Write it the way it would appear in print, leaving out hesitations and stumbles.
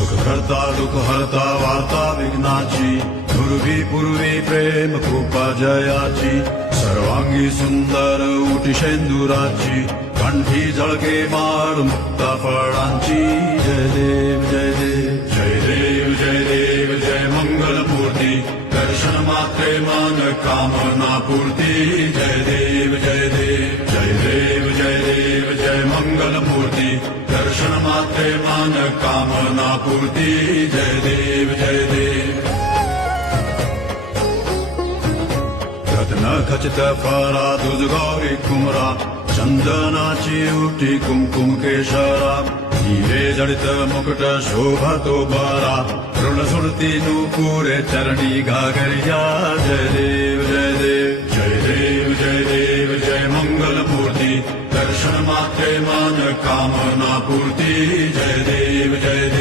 सुख करता दुःख हरता वार्ता विघ्नाची पूर्वी पूर्वी प्रेम कृपा जयाची सर्वांगी सुंदर उटी शेंदुराची कंठी झळके माळ मुक्ता फळांची जय देव जय देव जय देव जय देव जय मंगल मूर्ती दर्शन मात्रे मन कामना पूर्ती जय देव जय देव जय देव जय देव जय मंगल मूर्ती दर्शन मात्रे मन कामना पूर्ती जय देव जय देव रत्न खचित फरा दुज गौरी कुमरा चंदनाची उठी कुंकुम केशरा हिरे जडित मुकुट शोभा तो बरा ऋण सुरती नूपुरे चरणी घागरिया जय देव जय देव जय देव जय देव जय मंगल मूर्ती दर्शन मात्रे मन कामना पूर्ती जय देव जय देव